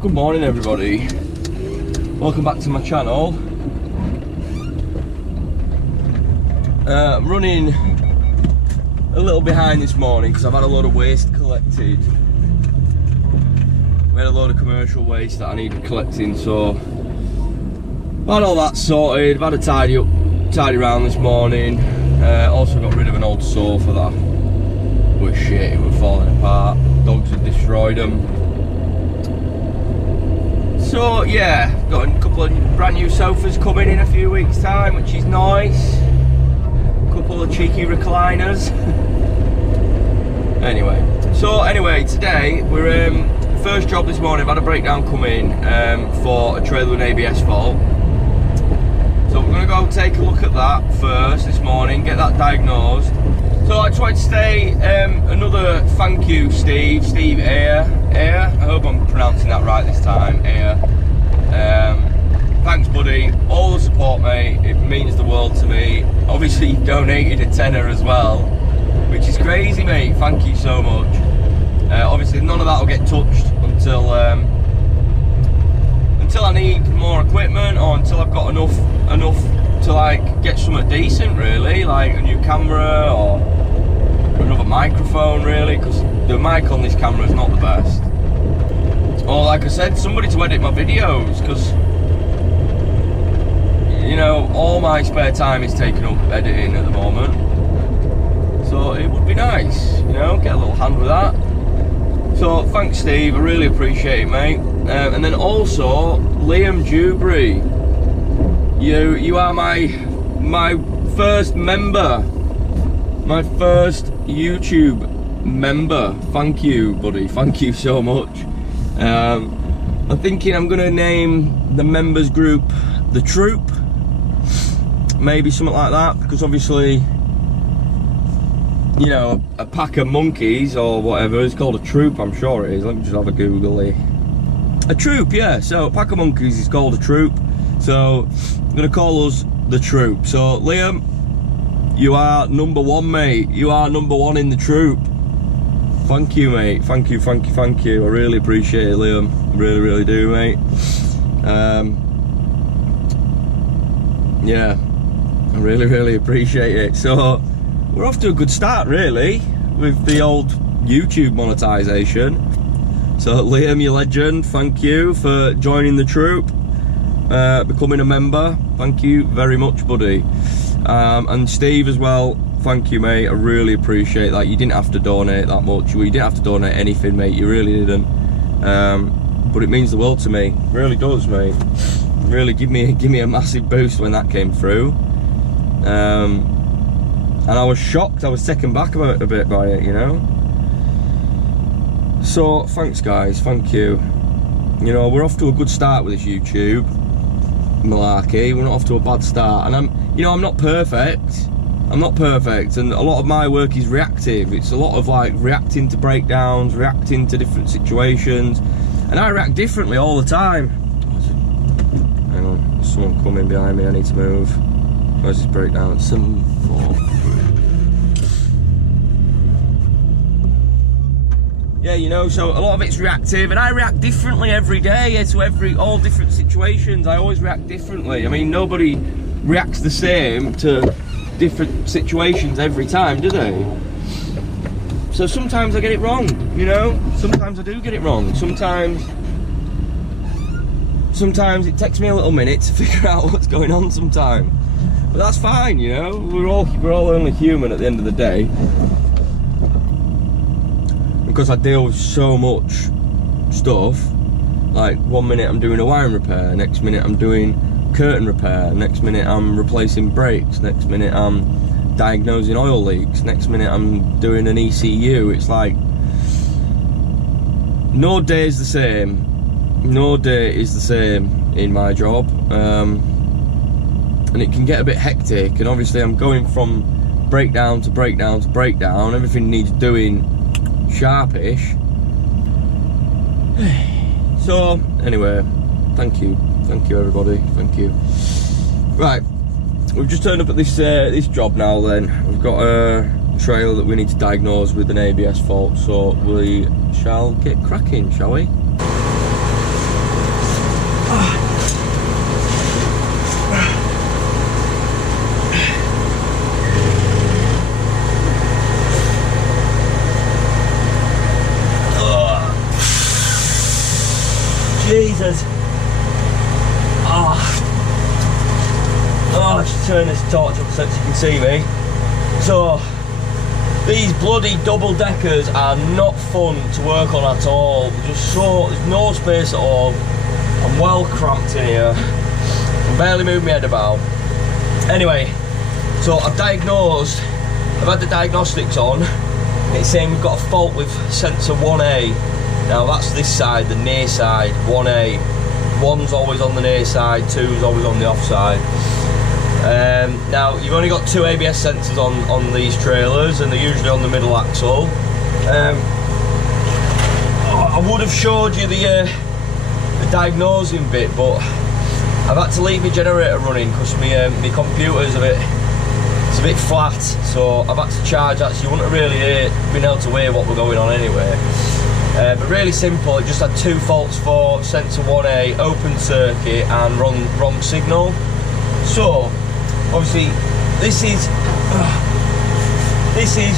Good morning everybody, welcome back to my channel. I'm running a little behind this morning because I've had a load of waste collected. We had a load of commercial waste that I needed collecting, so I've had all that sorted. I've had a tidy around this morning. Also got rid of an old sofa that was shit, it was falling apart. Dogs had destroyed them. So yeah, got a couple of brand new sofas coming in a few weeks time, which is nice. A couple of cheeky recliners. Anyway, today we're first job this morning. I've had a breakdown come in for a trailer with an ABS fault. So we're going to go take a look at that first this morning, get that diagnosed. So I just wanted to say another thank you, Steve Ayer. I hope I'm pronouncing that right this time, Ayer. Thanks buddy, all the support mate, it means the world to me. Obviously you donated a tenner as well, which is crazy mate, thank you so much. Obviously none of that will get touched until I need more equipment, or until I've got enough to like get something decent really, like a new camera or another microphone really, because the mic on this camera is not the best. Or like I said, somebody to edit my videos, because you know all my spare time is taken up editing at the moment. So it would be nice, you know, get a little hand with that. So thanks Steve, I really appreciate it mate. And then also Liam Dewberry, you are my first member, my first YouTube member. Thank you buddy, thank you so much. I'm thinking I'm gonna name the members group the Troop, maybe something like that, because obviously you know a pack of monkeys or whatever is called a troop, I'm sure it is. Let me just have a googly. A troop, yeah, so a pack of monkeys is called a troop, so I'm gonna call us the Troop. So Liam, you are number one mate, you are number one in the troop. Thank you mate, thank you, I really appreciate it Liam, really do mate. Yeah, I really appreciate it. So we're off to a good start really with the old YouTube monetization. So Liam, you legend, thank you for joining the troop, becoming a member, thank you very much buddy. And Steve as well, thank you mate, I really appreciate that. You didn't have to donate that much, you didn't have to donate anything mate, you really didn't. But it means the world to me, it really does mate. Really give me a massive boost when that came through. And I was shocked, I was taken back a bit by it, you know. So thanks guys, thank you. You know, we're off to a good start with this YouTube malarkey. We're not off to a bad start, and I'm not perfect, and a lot of my work is reactive. It's a lot of like reacting to breakdowns, reacting to different situations, and I react differently all the time. Hang on, there's someone coming behind me, I need to move. Where's this breakdown? 743. Yeah, you know, so a lot of it's reactive, and I react differently every day to all different situations. I always react differently. I mean, nobody reacts the same to different situations every time, do they? So sometimes I get it wrong, you know? Sometimes I do get it wrong. Sometimes it takes me a little minute to figure out what's going on sometimes. But that's fine, you know? We're all only human at the end of the day. Because I deal with so much stuff, like one minute I'm doing a wiring repair, next minute I'm doing curtain repair, next minute I'm replacing brakes, next minute I'm diagnosing oil leaks, next minute I'm doing an ECU. It's like no day is the same. No day is the same in my job, and it can get a bit hectic, and obviously I'm going from breakdown to breakdown to breakdown. Everything needs doing sharpish. So anyway, thank you everybody, thank you. Right, we've just turned up at this job now. Then we've got a trailer that we need to diagnose with an ABS fault, so we shall get cracking, shall we? sensors. Just turn this torch up so you can see me. So these bloody double deckers are not fun to work on at all. Just there's no space at all. I'm well cramped in here. I can barely move my head about. Anyway, so I've had the diagnostics on. It's saying we've got a fault with sensor 1A. Now that's this side, the near side, 1A. 1's always on the near side, 2's always on the off side. Now you've only got 2 ABS sensors on these trailers, and they're usually on the middle axle. I would have showed you the diagnosing bit, but I've had to leave my generator running because my computer's a bit flat, so I've had to charge that, so you wouldn't have really been able to hear what we're going on anyway. But really simple. It just had 2 faults for sensor 1A, open circuit and wrong signal. So obviously this is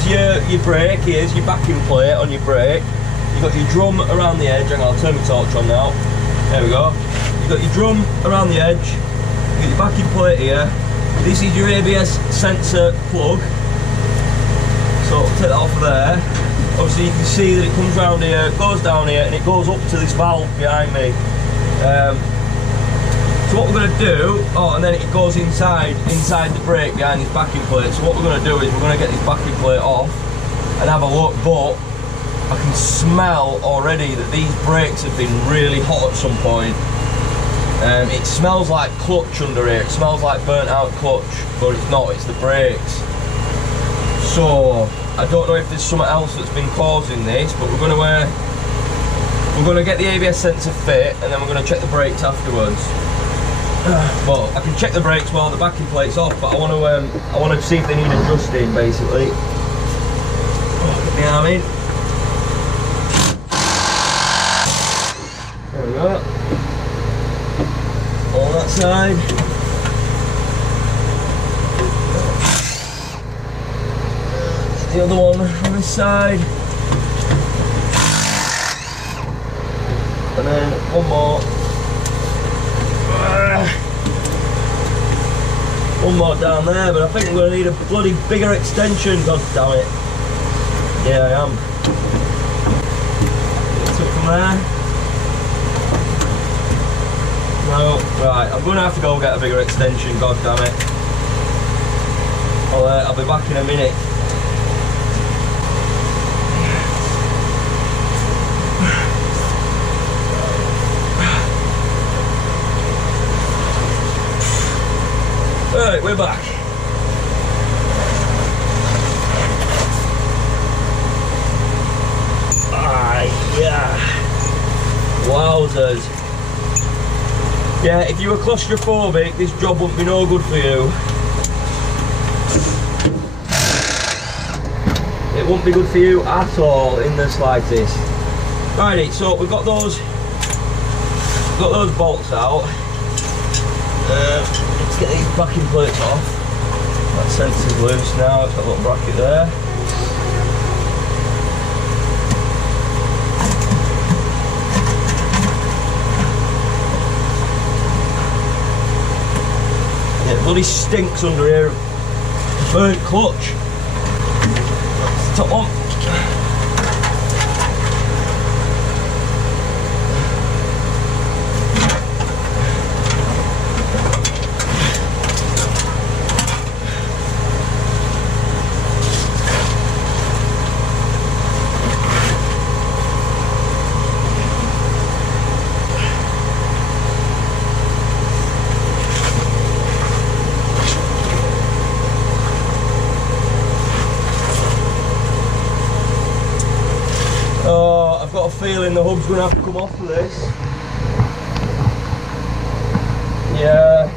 your brake. Here's your backing plate on your brake. You've got your drum around the edge. Hang on, I'll turn my torch on now. There we go. You've got your drum around the edge. You've got your backing plate here. This is your ABS sensor plug. So I'll take that off of there. Obviously you can see that it comes round here, goes down here, and it goes up to this valve behind me. So what we're going to do, and then it goes inside the brake behind this backing plate. So what we're going to do is we're going to get this backing plate off and have a look, but I can smell already that these brakes have been really hot at some point. It smells like clutch under here. It smells like burnt out clutch, but it's not, it's the brakes. So I don't know if there's something else that's been causing this, but we're going to get the ABS sensor fit, and then we're going to check the brakes afterwards. Well, I can check the brakes while the backing plate's off, but I want to see if they need adjusting, basically. Get the arm in. There we go. On that side. The other one on this side, and then one more down there, but I think I'm going to need a bloody bigger extension, god damn it. Yeah, I am. It's up from there. No, right, I'm going to have to go get a bigger extension, god damn it. I'll be back in a minute. Right, we're back. Yeah. Wowzers. Yeah, if you were claustrophobic, this job wouldn't be no good for you. It wouldn't be good for you at all in the slightest. Righty, so we've got those bolts out. Let's get these backing plates off. That sensor's loose now, it's got a little bracket there. Yeah, it bloody stinks under here. Burnt clutch. That's the top one. I've got a feeling the hub's going to have to come off for this. Yeah.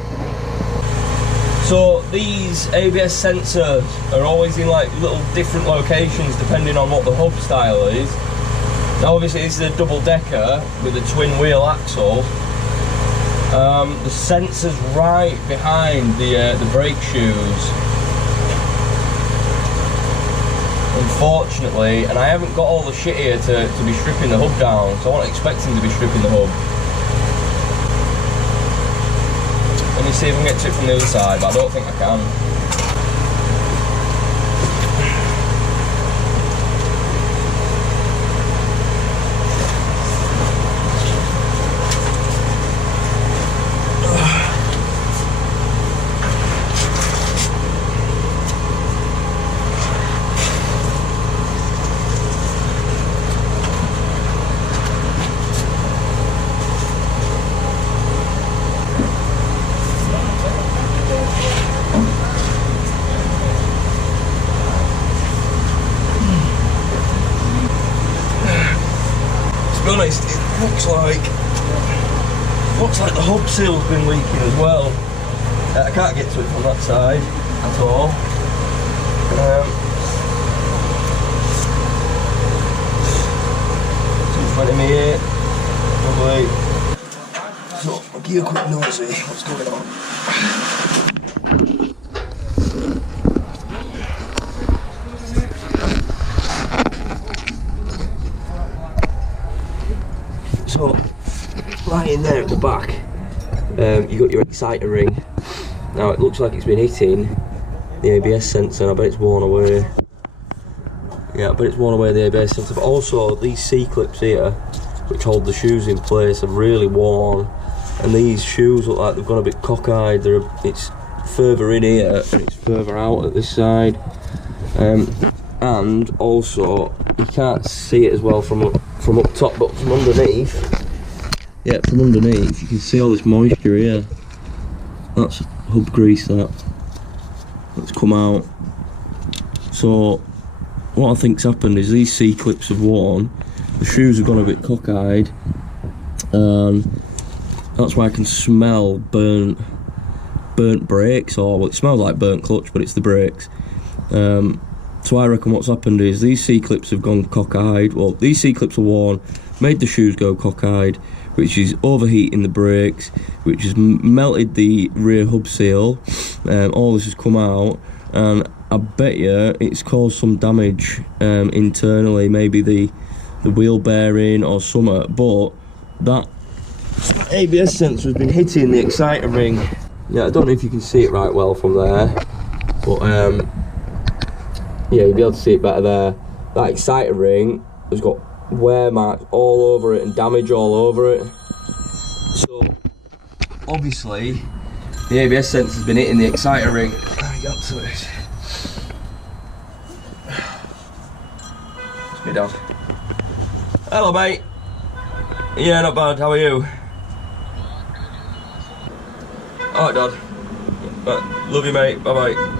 So these ABS sensors are always in like little different locations depending on what the hub style is. Now obviously this is a double decker with a twin wheel axle. The sensor's right behind the brake shoes. Unfortunately, and I haven't got all the shit here to be stripping the hub down, so I wasn't expecting to be stripping the hub. Let me see if I can get to it from the other side, but I don't think I can. To be honest, it looks like the hub seal's been leaking as well. I can't get to it from that side at all. In front of me here, probably. So I'll give you a quick nosy. What's going on? So, right in there at the back, you got your exciter ring. Now it looks like it's been hitting the ABS sensor. I bet it's worn away. Yeah, I bet it's worn away the ABS sensor. But also these C-clips here, which hold the shoes in place, are really worn. And these shoes look like they've gone a bit cockeyed. It's further in here and it's further out at this side. And also you can't see it as well from up top, but from underneath, yeah, from underneath you can see all this moisture here. That's hub grease that's come out. So what I think's happened is these C-clips have worn, the shoes have gone a bit cockeyed, and that's why I can smell burnt brakes, or well, it smells like burnt clutch, but it's the brakes. So I reckon what's happened is these C-clips have gone cockeyed. Well, these C-clips are worn, made the shoes go cockeyed, which is overheating the brakes, which has melted the rear hub seal. All this has come out, and I bet you it's caused some damage internally, maybe the wheel bearing or something. But that ABS sensor has been hitting the exciter ring. Yeah, I don't know if you can see it right well from there, but yeah, you'll be able to see it better there. That exciter ring has got wear marks all over it and damage all over it. So obviously the ABS sensor's been hitting the exciter ring. Let me get to it. It's me, Dad. Hello, mate. Yeah, not bad. How are you? Alright, Dad. Love you, mate. Bye bye.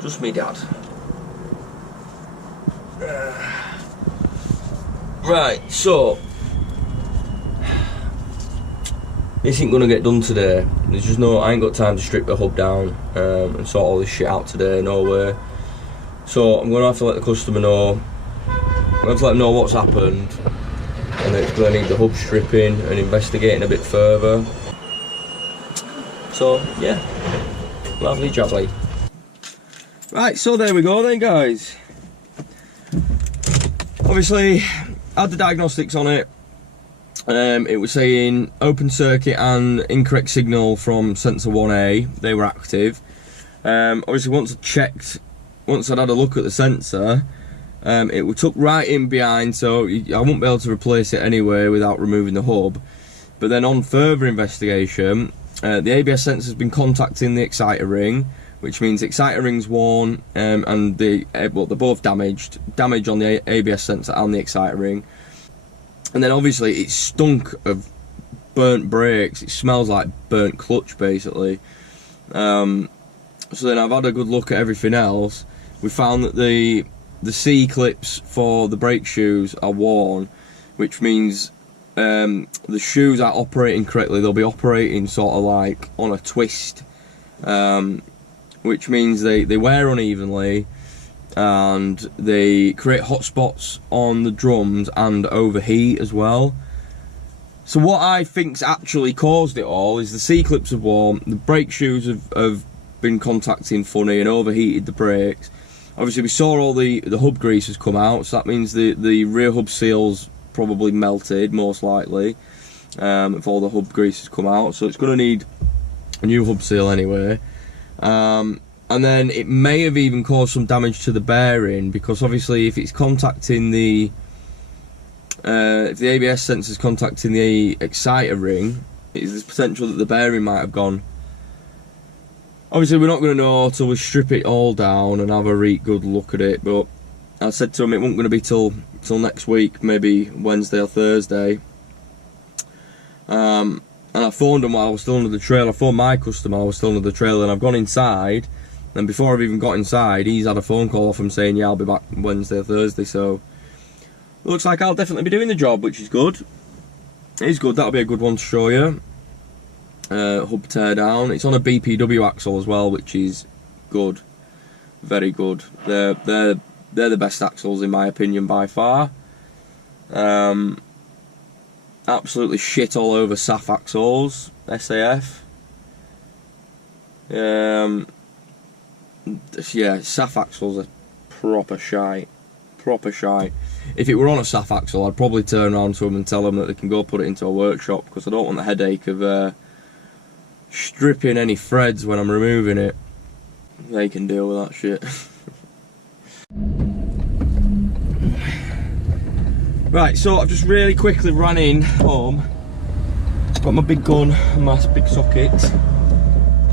Just me, Dad. Right, so this ain't gonna get done today. There's just I ain't got time to strip the hub down and sort all this shit out today, no way. So I'm gonna have to let the customer know. I'm gonna have to let them know what's happened, and then it's gonna need the hub stripping and investigating a bit further. So yeah, lovely jubbly. Right, so there we go then, guys. Obviously, had the diagnostics on it. It was saying open circuit and incorrect signal from sensor 1A. They were active. Obviously, once I'd had a look at the sensor, it was tucked right in behind, so I wouldn't be able to replace it anyway without removing the hub. But then on further investigation, the ABS sensor's been contacting the exciter ring, which means the exciter ring's worn, and they're both damaged. Damage on the ABS sensor and the exciter ring. And then obviously it stunk of burnt brakes. It smells like burnt clutch, basically. So then I've had a good look at everything else. We found that the C-clips for the brake shoes are worn, which means the shoes are operating correctly. They'll be operating sort of like on a twist, which means they wear unevenly and they create hot spots on the drums and overheat as well. So what I think's actually caused it all is the C-clips have worn, the brake shoes have been contacting funny and overheated the brakes. Obviously we saw all the hub grease has come out, so that means the rear hub seal's probably melted, most likely. if all the hub grease has come out, so it's going to need a new hub seal anyway. And then it may have even caused some damage to the bearing, because obviously if it's contacting the if the ABS sensor's contacting the exciter ring, there's potential that the bearing might have gone. Obviously we're not going to know till we strip it all down and have a really good look at it, but I said to him it wasn't going to be till next week, maybe Wednesday or Thursday. And I phoned him while I was still under the trailer. I phoned my customer while I was still under the trailer, and I've gone inside, and before I've even got inside he's had a phone call off him saying yeah, I'll be back Wednesday or Thursday, so it looks like I'll definitely be doing the job, which is good. It is good, that'll be a good one to show you. Hub tear down. It's on a BPW axle as well, which is good, very good. They're the best axles in my opinion by far. Absolutely shit all over SAF axles, SAF. Yeah, SAF axles are proper shite. If it were on a SAF axle, I'd probably turn around to them and tell them that they can go put it into a workshop, because I don't want the headache of stripping any threads when I'm removing it. They can deal with that shit. Right, so I've just really quickly ran in home. Got my big gun and my big socket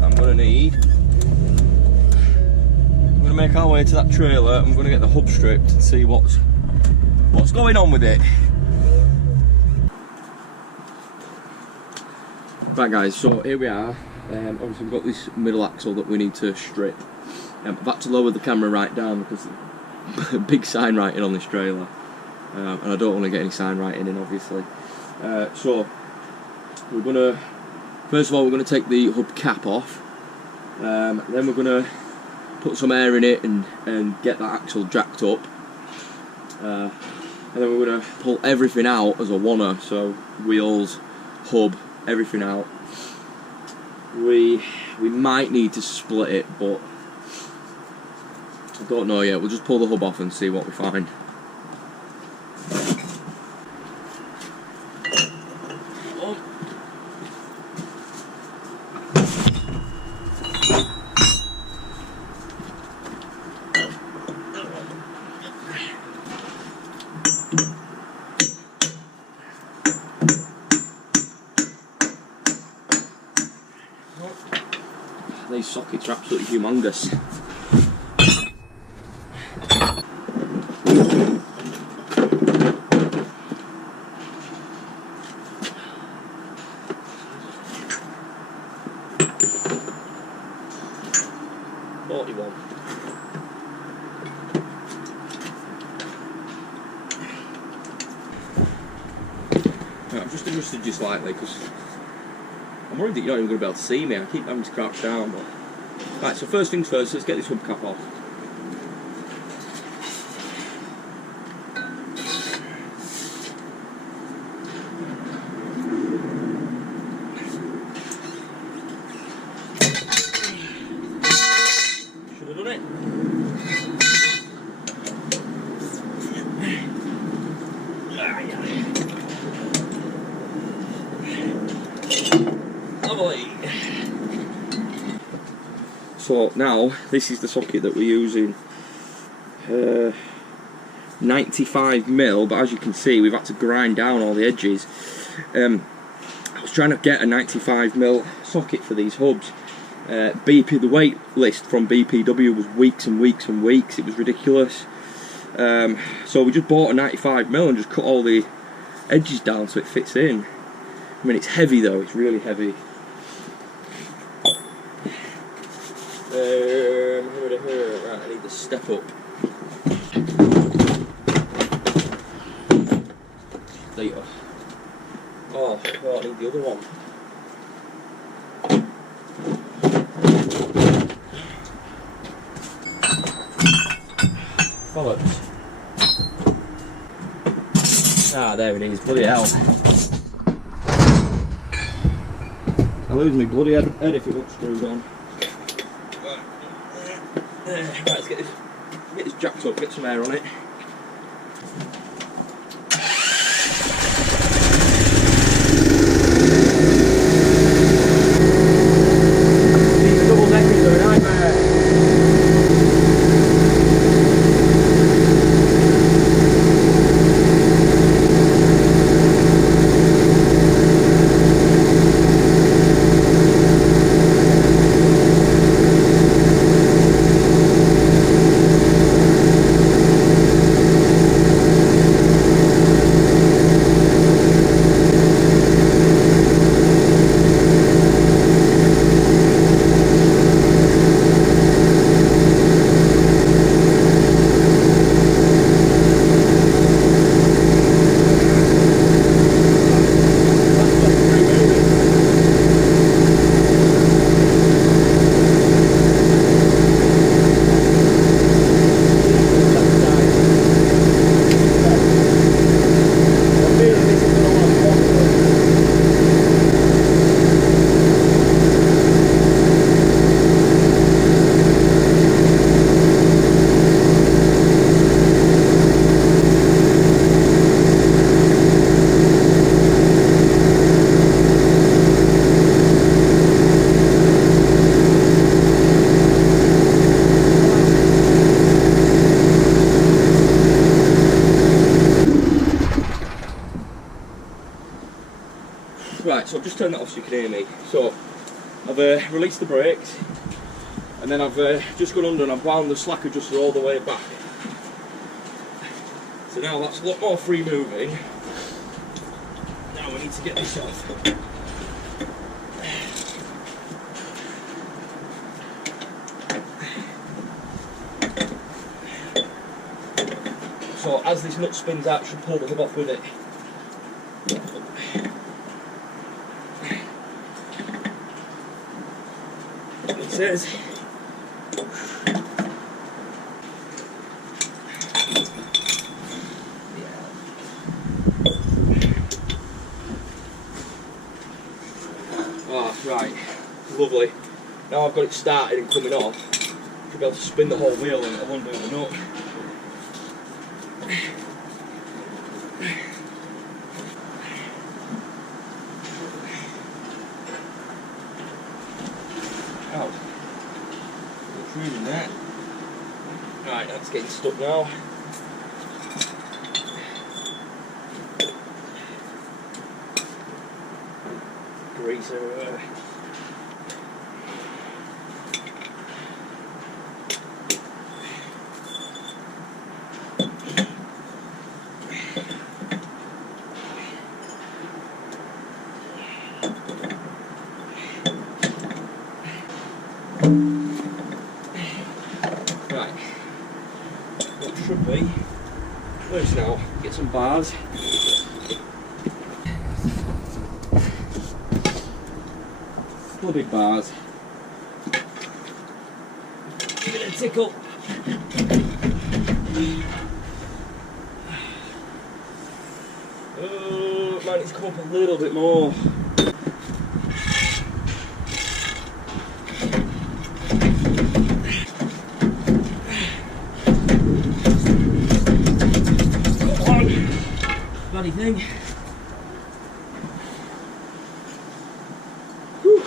I'm going to need. I'm going to make our way to that trailer. I'm going to get the hub stripped and see what's going on with it. Right guys, so here we are. Obviously we've got this middle axle that we need to strip. I've had to lower the camera right down because big sign writing on this trailer. And I don't want to get any sign writing in, obviously. So we're gonna, first of all, we're gonna take the hub cap off. Then we're gonna put some air in it and get that axle jacked up. And then we're gonna pull everything out as a oneer, so wheels, hub, everything out. We might need to split it, but I don't know yet. We'll just pull the hub off and see what we find. These sockets are absolutely humongous. I've just adjusted just slightly because I'm worried that you're not even going to be able to see me. I keep having to crouch down. But... Right, so first things first, let's get this hub cap off. Should have done it. So now this is the socket that we're using, 95mm, but as you can see we've had to grind down all the edges. I was trying to get a 95mm socket for these hubs. The wait list from BPW was weeks and weeks and weeks. It was ridiculous. So we just bought a 95mm and just cut all the edges down so it fits in. I mean, it's heavy though, it's really heavy. Right, I need to step up. Later. Oh, I need the other one. Bollocks. Ah, there it is. Bloody hell. I lose my bloody head if it looks screwed on. Right, let's get this jacked up, get some air on it. so I've just turned that off so you can hear me. So I've released the brakes, and then I've just gone under and I've wound the slack adjuster all the way back. So now that's a lot more free moving. Now we need to get this off. So as this nut spins out, it should pull the hub off with it. It says. Oh, right, lovely. Now I've got it started and coming off, I'll be able to spin the whole wheel and I won't do the nut. Ow. Retrieving that. Right, that's getting stuck now. Grease everywhere. Right, what should be, first now, get some bars. Couple of big bars. Give it a tickle. Oh, man, it's come up a little bit more. Bloody thing. Whew.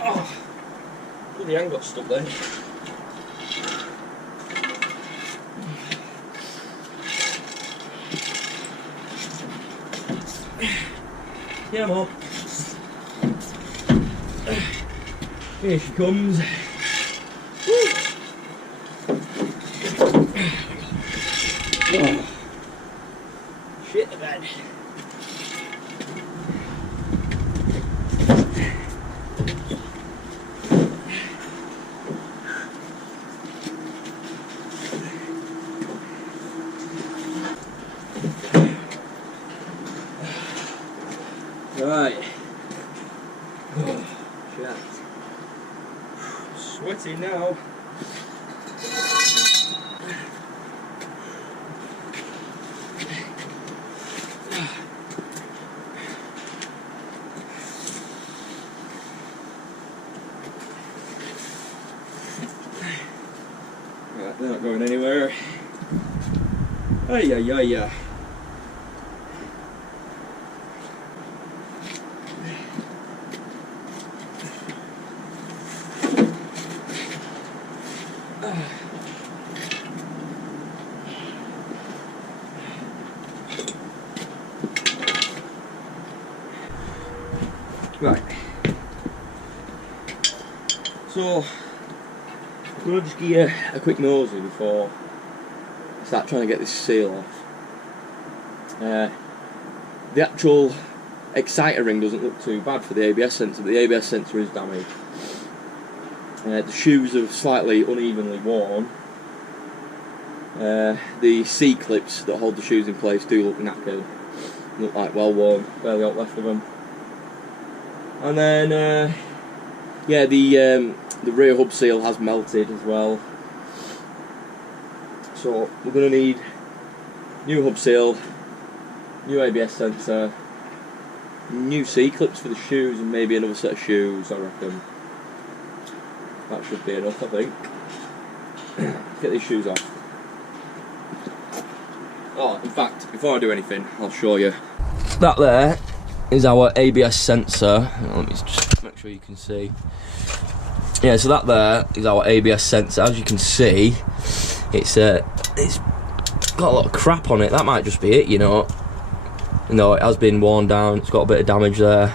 Oh, bloody hand got stuck there. Yeah, Mum. Here she comes. Woo. Oh. Shit the bed. Right. Oh, shit. Sweaty now. Right, they're not going anywhere. Ay, ay, ay, ay. Right, so I'm going to just give you a quick nosy before I start trying to get this seal off. The actual exciter ring doesn't look too bad for the ABS sensor, but the ABS sensor is damaged. The shoes are slightly unevenly worn. The C-clips that hold the shoes in place do look knackered, look like well worn, barely out left of them. And then, yeah, the rear hub seal has melted as well. So we're going to need new hub seal, new ABS sensor, new C-clips for the shoes, and maybe another set of shoes, I reckon. That should be enough, I think. Get these shoes off. Oh, in fact, before I do anything, I'll show you. That there is our ABS sensor. Let me just make sure you can see. Yeah, so that there is our ABS sensor. As you can see, it's got a lot of crap on it. That might just be it, you know. No, it has been worn down. It's got a bit of damage there.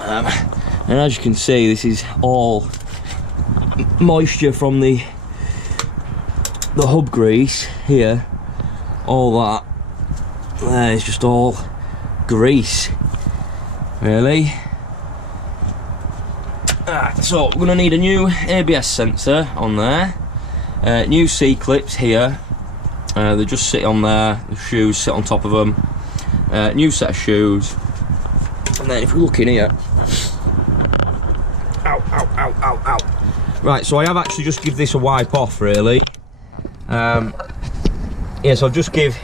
And as you can see, this is all moisture from the hub grease here. All that there is just all grease, really. So we're going to need a new ABS sensor on there, new C-clips here, they just sit on there, the shoes sit on top of them, new set of shoes, and then if we look in here, ow. Right, so I have actually just give this a wipe off, really. Yeah, so I'll just give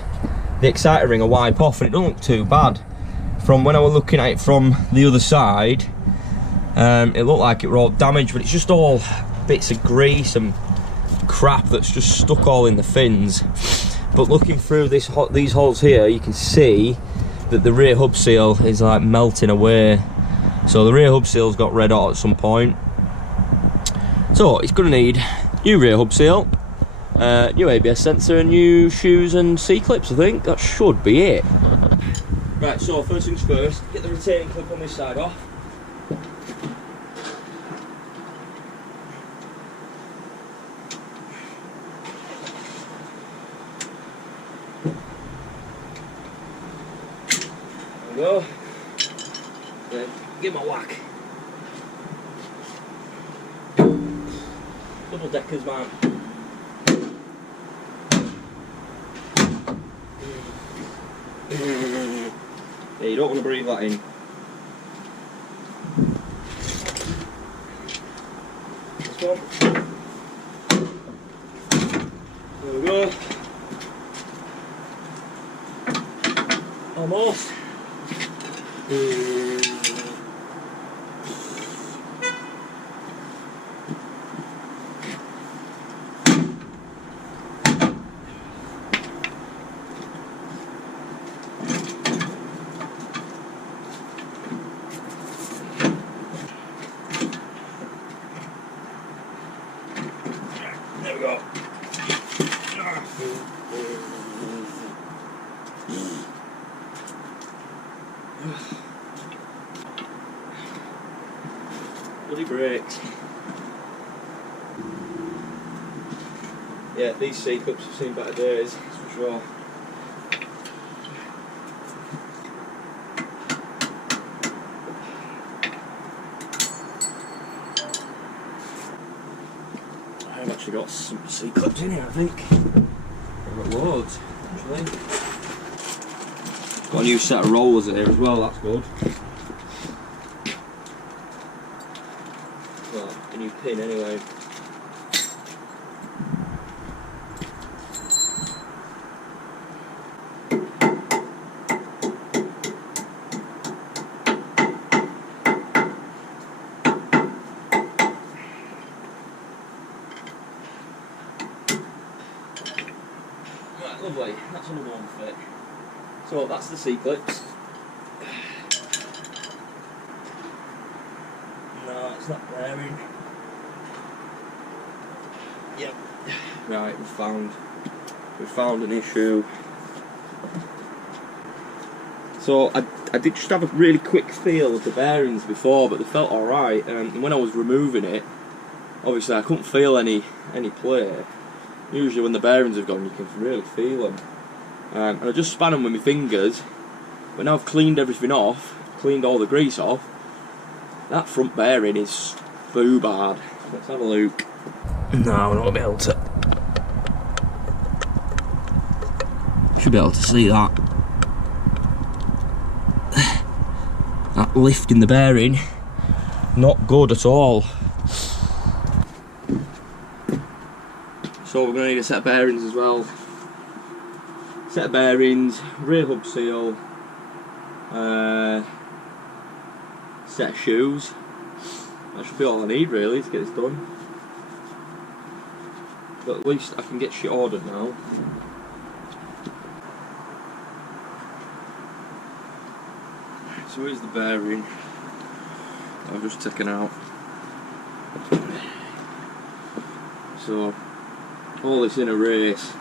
the exciter ring a wipe off, and it doesn't look too bad. From when I was looking at it from the other side, it looked like it were all damaged, but it's just all bits of grease and crap that's just stuck all in the fins. But looking through these holes here, you can see that the rear hub seal is like melting away. So the rear hub seal's got red hot at some point. So it's going to need new rear hub seal, new ABS sensor, and new shoes and C-clips. I think that should be it. Right, so first things first, get the retaining clip on this side off. There we go. Then give him a whack. Double deckers, man. Yeah, you don't want to breathe that in. This one. There we go. Almost. There we go. Bloody brakes. Yeah, these C-clips have seen better days, that's for sure. I've actually got some C-clips in here, I think. I've got loads, actually. Got a new set of rollers here as well, that's good. Well, a new pin anyway. Right, lovely, that's another one fit. So that's the C-clips. No, it's not bearing. Yep. Right, we found an issue. So I did just have a really quick feel of the bearings before, but they felt alright. And when I was removing it, obviously I couldn't feel any play. Usually when the bearings have gone, you can really feel them. And I just span them with my fingers, but now I've cleaned everything off, cleaned all the grease off, that front bearing is boo bad. Let's have a look. No, we're not going to be able to. Should be able to see that. That lift in the bearing, not good at all. So we're going to need a set of bearings as well. Set of bearings, rear hub seal, set of shoes. That should be all I need really to get this done. But at least I can get shit ordered now. So here's the bearing. I've just taken out. So all this inner race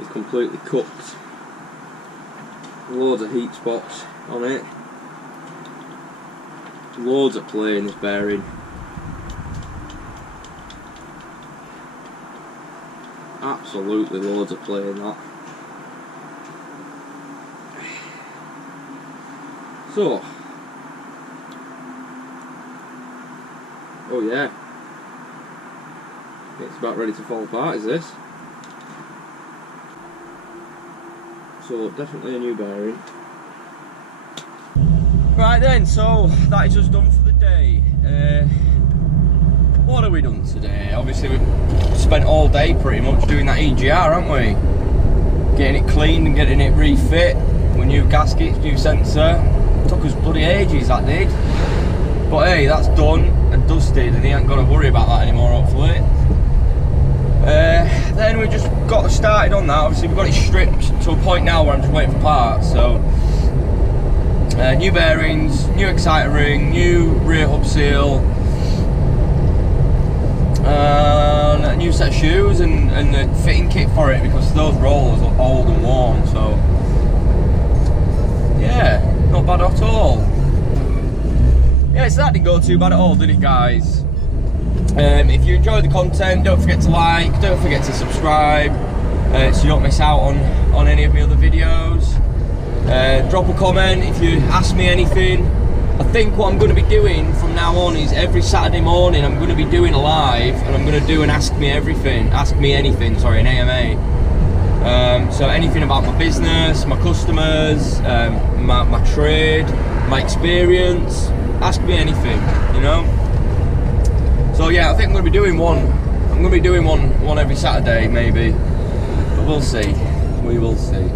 is completely cooked. Loads of heat spots on it. Loads of play in this bearing. Absolutely loads of play in that. So, oh yeah, it's about ready to fall apart, is this? So definitely a new bearing. Right then, so that is us done for the day. What have we done today? Obviously we've spent all day pretty much doing that EGR, haven't we? Getting it cleaned and getting it refit with new gaskets, new sensor. Took us bloody ages, that did. But hey, that's done and dusted, and he ain't got to worry about that anymore, hopefully. Then we just got started on that. Obviously we've got it stripped to a point now where I'm just waiting for parts. So new bearings, new exciter ring, new rear hub seal, a new set of shoes, and the fitting kit for it, because those rollers are old and worn. So yeah, not bad at all. Yeah, so that didn't go too bad at all, did it, guys? If you enjoyed the content, don't forget to like, don't forget to subscribe, so you don't miss out on any of my other videos. Drop a comment if you ask me anything. I think what I'm going to be doing from now on is every Saturday morning I'm going to be doing a live, and I'm going to do an Ask Me Anything, an AMA. So anything about my business, my customers, my trade, my experience, ask me anything, you know. So yeah, I think I'm going to be doing one. I'm going to be doing one every Saturday maybe, but we'll see. We will see.